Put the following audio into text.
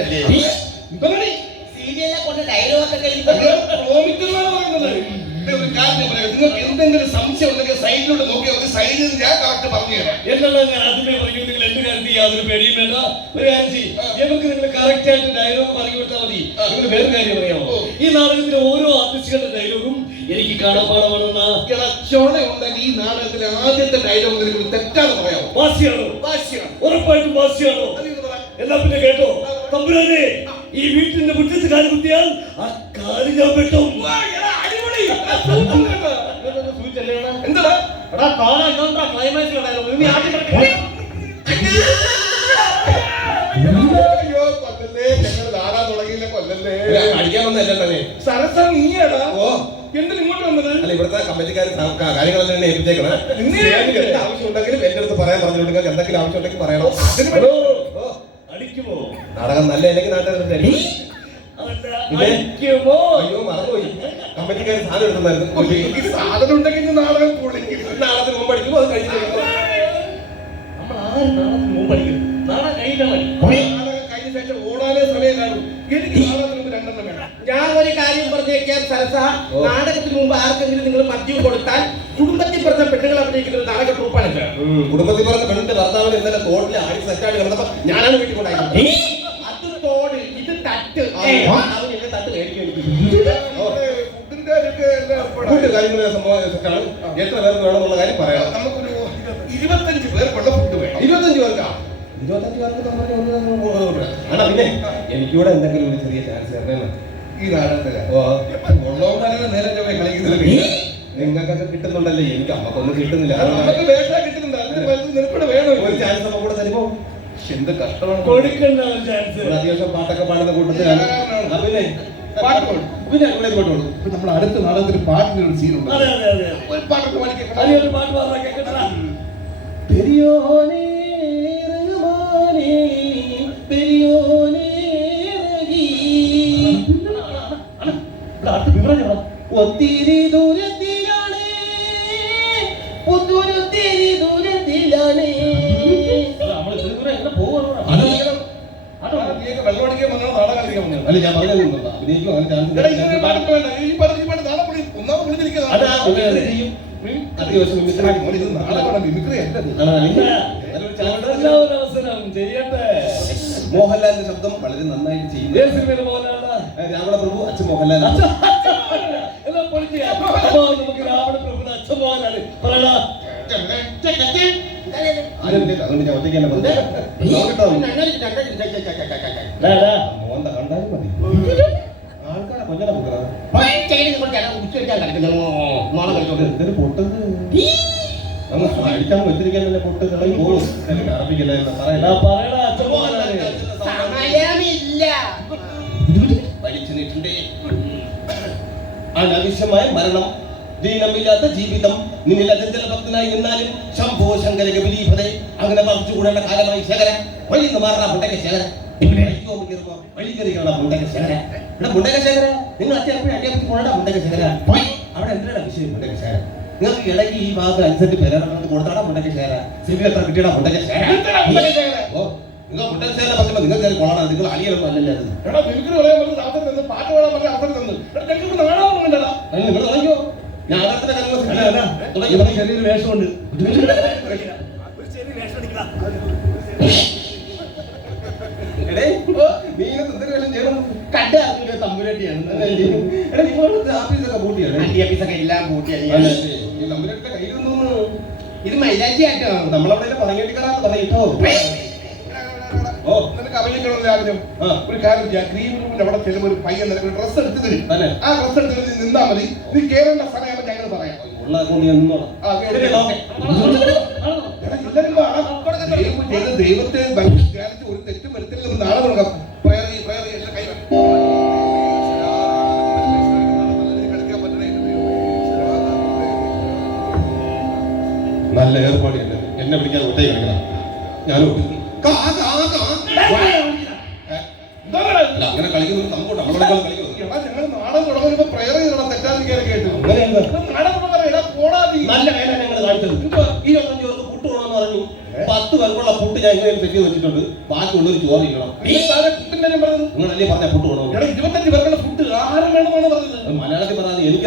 സീരിയലിനെ കൊണ്ട് ഡയലോഗൊക്കെ നിങ്ങൾക്ക് എന്തെങ്കിലും സംശയം ഉണ്ടെങ്കിൽ സൈഡിലോട്ട് നോക്കിയാൽ സൈഡിൽ ഞാൻ കറക്റ്റ് പറഞ്ഞു തരാം എന്നുള്ളത് ഞാൻ ആദ്യമേ പറഞ്ഞു. നിങ്ങൾ എന്ത് കാര്യത്തിൽ യാതൊരു പേടിയും വേണ്ട. ഒരു കാര്യം ചെയ്യും, ഞങ്ങൾക്ക് നിങ്ങൾ കറക്റ്റ് ആയിട്ട് ഡയലോഗ് പറഞ്ഞു കൊടുത്താൽ മതി. നിങ്ങൾ വേറെ കാര്യം പറയാമോ, ഈ നാടകത്തിലെ ഓരോ ആർട്ടിസ്റ്റുകളുടെ ഡയലോഗും എനിക്ക് കാണാപ്പാടമാണെന്നാ ഉണ്ടെങ്കിൽ ഈ നാടകത്തിലെ ആദ്യത്തെ ഡയലോഗ് നിങ്ങൾ തെറ്റാന്ന് പറയാമോ? വാശിയാണോ? ഉറപ്പായിട്ടും വാശിയാണോ? എന്നാ പിന്നെ കേട്ടോ, തമ്പുരാനെ, ഈ വീട്ടിന്റെ മുറ്റത്ത് കാല് കുത്തിയാൽ ആ കാല് ഞാൻ പെട്ടും. എന്താ സരസം നീയാടാ എന്തിന് ഇങ്ങോട്ട് വന്നത്? അല്ല, ഇവിടുത്തെ കമ്മിറ്റിക്കാർ കാര്യങ്ങളെല്ലാം ഏൽപ്പിച്ചേക്കണം. എന്ത് ആവശ്യം ഉണ്ടെങ്കിലും എന്റെ അടുത്ത് പറയാൻ പറഞ്ഞിട്ടുണ്ടെങ്കിൽ എന്തെങ്കിലും ആവശ്യം ഉണ്ടെങ്കിൽ പറയണം. അടിക്കുമോ? നാടകം നല്ല അല്ലെങ്കിൽ നാട്ടുകാർ അയ്യോ മറന്നുപോയി. കമ്മിറ്റിക്കാർ സാധനം എടുക്കുന്നായിരുന്നു. സാധനം ഉണ്ടെങ്കിൽ നാടകം നാളത്തിന് മുമ്പ് അടിക്കുമ്പോൾ അത് കഴിഞ്ഞു. നമ്മൾ ആര് നാളത്തിന് മുമ്പ് അടിക്കും? നാളെ കഴിഞ്ഞ ശേഷം ഓടാനേ സമയം കാണും. എനിക്ക് നാടകത്തിന് മുമ്പ് രണ്ടെണ്ണം വേണം. ഞാൻ ഒരു കാര്യം പറഞ്ഞേക്കാം സരസ, നാടകത്തിന് മുമ്പ് ആർക്കെങ്കിലും നിങ്ങൾ മദ്യം കൊടുത്താൽ കുടുംബത്തിൽ പറഞ്ഞ പെണ്ണുകൾ അഭിനയിക്കുന്ന ഒരു നാടക ട്രൂപ്പാണ്. കുടുംബത്തിൽ പറഞ്ഞ പെണ്ണിന്റെ ഭർത്താവിന് ഇന്നലെ തോട്ടിൽ ആടി സെറ്റായിട്ട് കിടന്നപ്പോ ഞാനാണ് വീട്ടിൽ കൊണ്ടായിരുന്നു. അത് തോട്, ഇത് തട്ട്. തട്ട് കാര്യങ്ങൾ സംഭവം സെറ്റാണ്. എത്ര പേർക്ക് വേണമെന്നുള്ള കാര്യം പറയാം. നമുക്കൊരു 25 പേർക്കുള്ള ഫുഡ് വേണം. 25 പേർക്കാ? 25 പേർക്ക് ആണോ? പിന്നെ എനിക്കൂടെ എന്തെങ്കിലും ഒരു ചെറിയ ചാൻസ് തരണേ ഈ നാടകത്തില്. ഉള്ളവന്മാരെ നേരെ കളിക്കുന്നില്ല. നിങ്ങൾക്കൊക്കെ കിട്ടുന്നുണ്ടല്ലേ, എനിക്ക് അമ്മക്കൊന്നും കിട്ടുന്നില്ല. നമുക്ക് വേഷ കിട്ടുന്നുണ്ട്. അതിന് നിനക്കൂടെ വേണം ഒരു ചാൻസ് നമ്മൾ കൂടെ തരുമോ? എന്ത് കഷ്ടമാണ്. കൊടുക്കണ്ട ഒരു ചാൻസ്. അത്യാവശ്യം പാട്ടൊക്കെ പാടുന്ന കൂട്ടത്തിലാണ്. പിന്നെ പാട്ട് പാടും. പിന്നെ പാട്ട് പാടും. ഇപ്പൊ നമ്മൾ അടുത്ത നാടകത്തിൽ പാട്ടിന് ഒരു സീൻ ഉണ്ട്. ഒരു പാട്ടൊക്കെ പാടിക്കാം. ഒരു പാട്ട് പാടാൻ കേൾക്കട്ടാ. പെരിയോനേ റഹ്മാനേ പെരിയോനേ റഹീം. ഒത്തിരി ദൂരത്തിലാണ്, ഒത്തിരി ദൂരത്തിലാണ്. വെള്ളം അടിക്കാൻ വന്നോ നാടകം കളിക്കാൻ വന്നോ? അല്ല, ഞാൻ പറഞ്ഞു അഭിനയിക്കും അങ്ങനെ ചാൻസ് മോഹൻലാലിന്റെ ശബ്ദം വളരെ നന്നായിട്ട് ചെയ്യുന്നു. രാവണ പ്രഭു അച്ഛൻ മോഹൻലാൽ. നമുക്ക് രാവണ പ്രഭു അച്ഛൻ മോഹൻലാൽ പറയടാ. അതുകൊണ്ട് ഞാൻ ഒറ്റയ്ക്ക് മോഹൻ കണ്ടാലും മതി. ആൾക്കാരെ കൊഞ്ഞാ എന്തൊരു പൊട്ടത് അടിക്കാൻ വെച്ചിരിക്കാൻ പൊട്ട് കളയും പോകും. അറപ്പിക്കില്ല പറയടാ അച്ഛൻ മോഹൻലാൽ. അനാവശ്യമായ മരണം, ദീനമില്ലാത്ത ജീവിതം, നിന്നിൽ അചഞ്ചല ഭക്തനായി നിന്നാലും ശംഭോ ശങ്കര ഗബലീഭതെ അങ്ങനെ പറിച്ചുകൂടേണ്ട കാലമായി ശേഖര വഴി മാറണ മുണ്ടക ശേഖര വഴി കയറിക്കണ മുണ്ടക ശേഖര. ഇവിടെ മുണ്ടക ശേഖര നിങ്ങൾ അത്യാവശ്യം അടിയപ്പറ്റി പോകേണ്ട മുണ്ടക ശേഖര. അവിടെ എന്തിനാണ് വിഷയം മുണ്ടക ശേഖര? നിങ്ങൾക്ക് ഇടയ്ക്ക് ഈ ഭാഗത്ത് അനുസരിച്ച് പേരാണ് കൊടുത്താടാ മുണ്ടക ശേഖര. സിബി എത്ര കിട്ടിയടാ മുണ്ടക ശേഖര. ഓ, നിങ്ങൾ മുണ്ടക ശേഖര പറ്റുമ്പോൾ നിങ്ങൾക്ക് കൊള്ളണം. നിങ്ങൾ അലിയൊന്നും അല്ലല്ലോ. പാട്ട് പാടാൻ പറഞ്ഞ അവസരം തന്നു. നിങ്ങൾ തുടങ്ങിയോ? ഞാൻ അകത്തിന്റെ കാര്യങ്ങൾ ചെറിയൊരു വേഷമുണ്ട്. ഇത് മൈലാഞ്ചി ആയിട്ടോ നമ്മളവിടെ പറഞ്ഞിട്ടിക്കടാന്ന് പറയിട്ടോ. നിനക്ക് അഭിനയിക്കണമെന്ന് ആഗ്രഹം ഒരു കാര്യം ചെയ്യാം. ക്രീം റൂമിൽ അവിടെ ചെല്ലുമ്പോൾ ഒരു പയ്യൻ നിനക്ക് ഡ്രസ് എടുത്ത് തരും. ആ ഡ്രസ് എടുത്ത് നിന്നാ മതി. നീ കേറേണ്ട സമയം ഞങ്ങൾ പറയാം. ദൈവത്തെ ധ്യാനിച്ച് ഒരു തെറ്റും വരുത്തില്ലെന്ന് നാളെ തുടങ്ങാം. നല്ല ഏർപ്പാടില്ല. എന്നെ വിളിക്കാൻ ഒറ്റ കളിക്കണം. ഞാൻ അങ്ങനെ കളിക്കുന്ന സംഭവം നമ്മളെ കളിക്കുന്നത്. ഞങ്ങൾ നാടകം തുടങ്ങുമ്പോ പ്രയർ ചെയ്യണം. തെറ്റാന്ന് കേട്ടു. നല്ല വേല ഞങ്ങൾ കാണിച്ചത്. 25 പേർക്ക് പുട്ട് വേണമെന്ന് പറഞ്ഞു. 10 പേർക്കുള്ള പുട്ട് ഞാൻ ഇങ്ങനെ സെറ്റ് ചെയ്ത് വെച്ചിട്ടുണ്ട്. ബാക്കിയുള്ളൊരു ചോറ് ഇരിക്കണം. നിങ്ങളല്ലേ പറഞ്ഞ ഫുഡ് വേണോ? എടാ 25 പേർക്കുള്ള ഫുഡ് ആഹാരം വേണമെന്നാണ് പറഞ്ഞത്. മലയാളത്തിൽ പറഞ്ഞാൽ എനിക്ക്